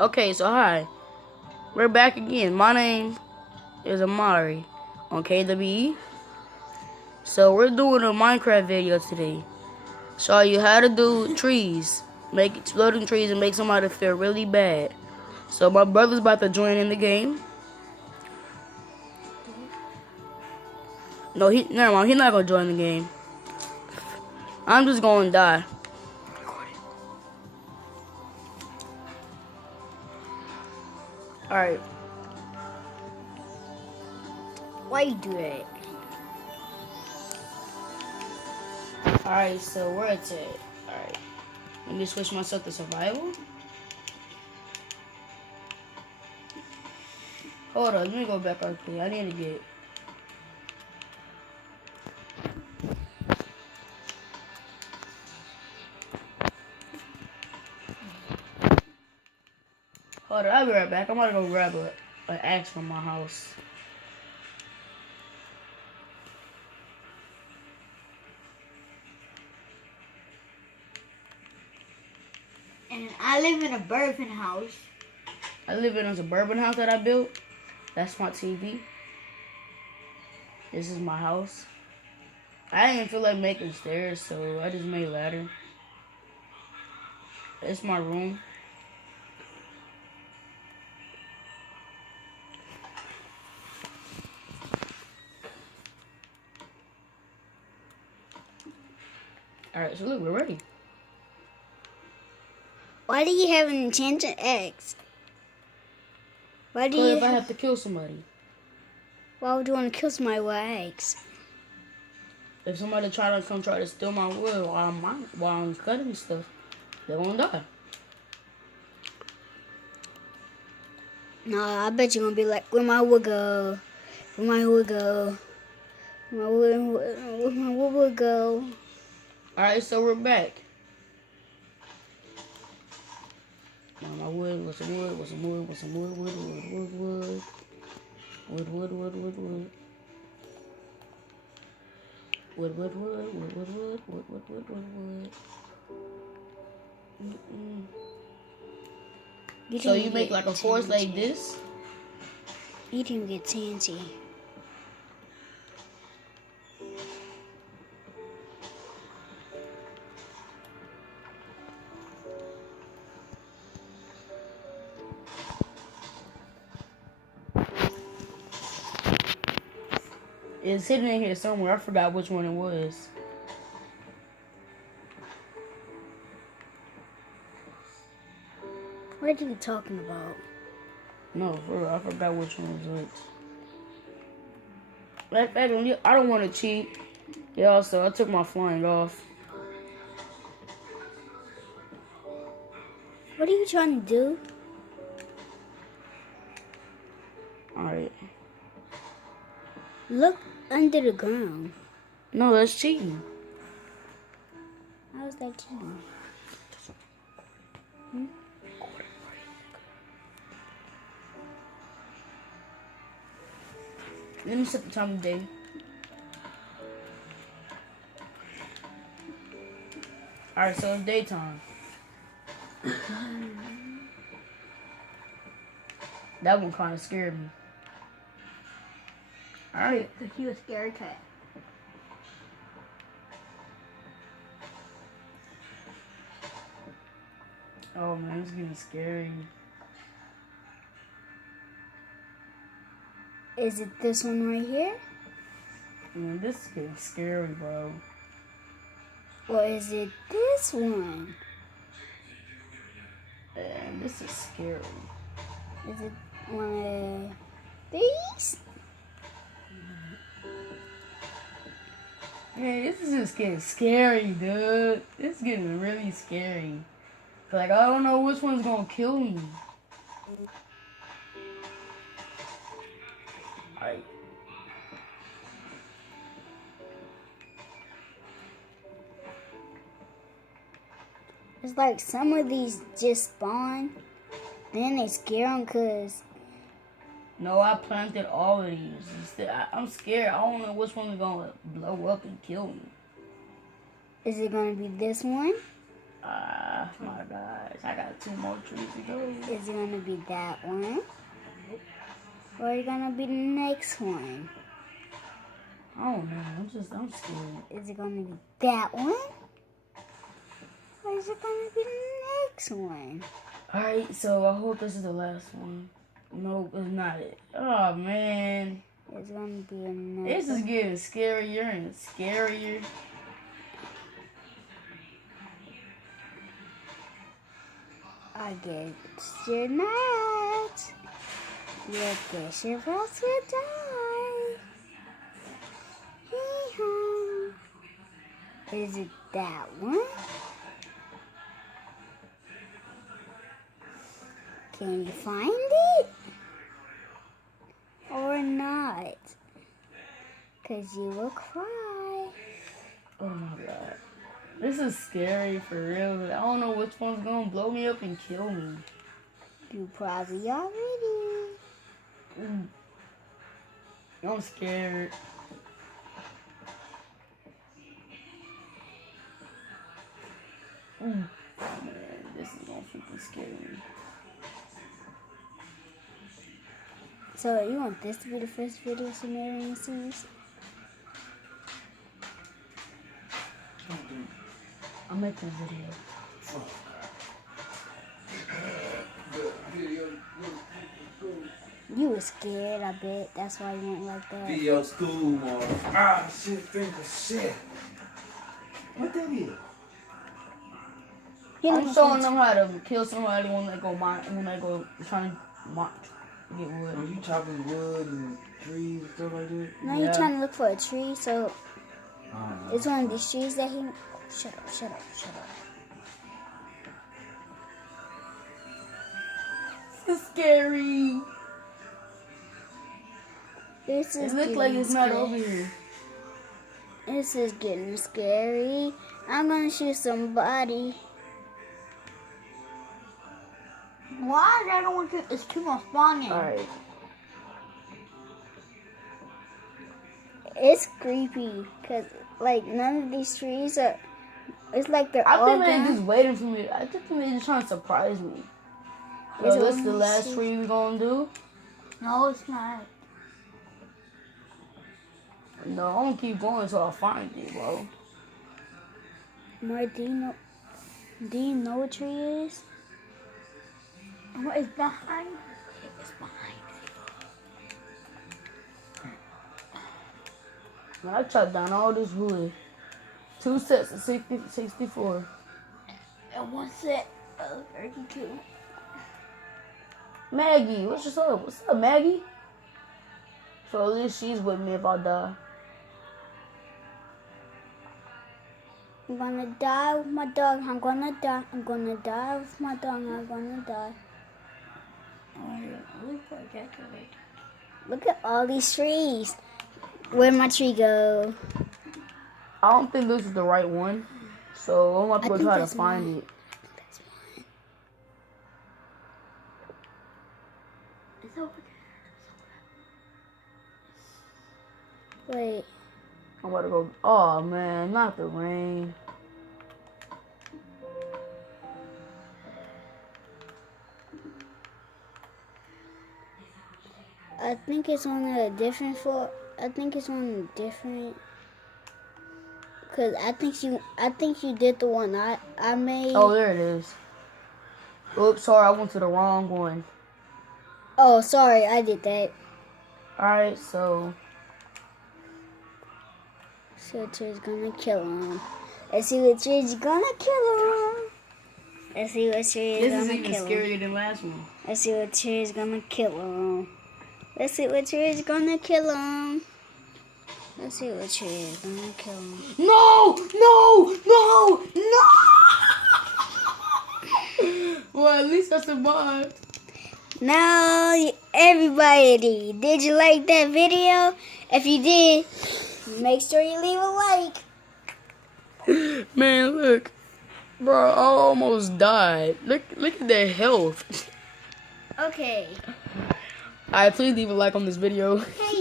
Okay, so hi. We're back again. My name is Amari on KWE. So we're doing a Minecraft video today. Show you how to do trees. Make exploding trees and make somebody feel really bad. So my brother's about to join in the game. No, never mind, he's not gonna join the game. I'm just gonna die. Alright. Why you do that? Alright, so where it's at. Alright. Let me switch myself to survival. Hold on, let me go back up here. I need to get. Hold on, I'll be right back. I'm gonna go grab an axe from my house. And I live in a suburban house. I live in a suburban house that I built. That's my TV. This is my house. I didn't feel like making stairs, so I just made a ladder. It's my room. Alright, so look, we're ready. Why do you have an enchanted axe? Why do Because you? if I have to kill somebody. Why would you want to kill somebody with an axe? If somebody try to steal my wood while I'm cutting stuff, they're gonna die. No, I bet you're gonna be like, where my wood go? Where my wood go? Where my wood go? Alright, so we're back. Now my wood, what's some wood, what's some wood, what's some wood, wood. Wood. So you make like a forest like this? You didn't get TNT. It's hidden in here somewhere. I forgot which one it was. What are you talking about? No, for real, I forgot which one was which. I don't want to cheat. Yeah, also, I took my flying off. What are you trying to do? Alright. Look under the ground. No, that's cheating. How's that cheating? Let me set the time of day. Alright, so it's daytime. That one kind of scared me. Alright. Because he was a scary cat. Oh man, it's getting scary. Is it this one right here? Man, this is getting scary, bro. Or is it this one? Man, this is scary. Is it one of these? Man, this is just getting scary, dude. This is getting really scary. Like, I don't know which one's gonna kill me. Alright. It's like some of these just spawn, then they scare them because... No, I planted all of these. I'm scared. I don't know which one's gonna blow up and kill me. Is it going to be this one? I my gosh. I got 2 more trees to go. Is it gonna be that one? Or is it gonna be the next one? I don't know. I'm scared. Is it gonna be that one? Or is it gonna be the next one? Alright, so I hope this is the last one. No, it's not it. Oh, man. It's gonna be another. This is getting scarier and scarier. I guess you're not. I guess you're about to die. Hee-haw. Is it that one? Can you find it? Or not? 'Cause you will cry. Oh my god. This is scary for real. I don't know which one's gonna blow me up and kill me. You probably already. I'm scared. Man, this is gonna freaking scare me. So you want this to be the first video Sumerian sees? I'll make a video. You were scared, I bet. That's why you went like that. Video school, man. Ah, shit, think of shit. What that is? I'm showing them how to kill somebody when they go trying to get wood. Are you chopping wood and trees and stuff like that? Now Yeah. you're trying to look for a tree, so I don't know. it's one of these trees that he. Shut up, shut up, shut up. It's scary. This It is looks like getting it's not scary. over here. This is getting scary. I'm gonna shoot somebody. Why? I don't want to. It's too much spawning. Alright. It's creepy, cause like none of these trees are. It's like they're I all think they're down. just waiting for me. I think they're just trying to surprise me. Is So it this one the of these last trees? tree we're gonna do? No, it's not. No, I'm gonna keep going until I find it, bro. Mark, do you know what tree is? What is behind? It's behind. Man, I chopped down all this wood. 2 sets of 64. And one set of 32. Maggie, what's up? What's up, Maggie? So at least she's with me if I die. I'm gonna die with my dog. I'm gonna die. I'm gonna die with my dog. I'm gonna die. Look for a jacket right Look at all these trees. Where'd my tree go? I don't think this is the right one. So I'm about to I go think try to that's find mine. it. It's over Wait. I'm about to go. Oh man, not the rain. I think it's on a different floor. I think it's on a different. Cause I think you did the one I made. Oh, there it is. Oops, sorry, I went to the wrong one. Oh, sorry, I did that. Alright, so So tree's gonna kill him. Let's see what tree's gonna kill him. Let's see what tree is this is gonna even kill him. scarier than last one. Let's see what tree is gonna kill him. Let's see what tree is gonna kill him. Let's see what tree is gonna kill him. No! No! No! No! Well, at least I survived. Now, everybody, did you like that video? If you did, make sure you leave a like. Man, look. Bro, I almost died. Look at their health. Okay. Alright, please leave a like on this video. Hey.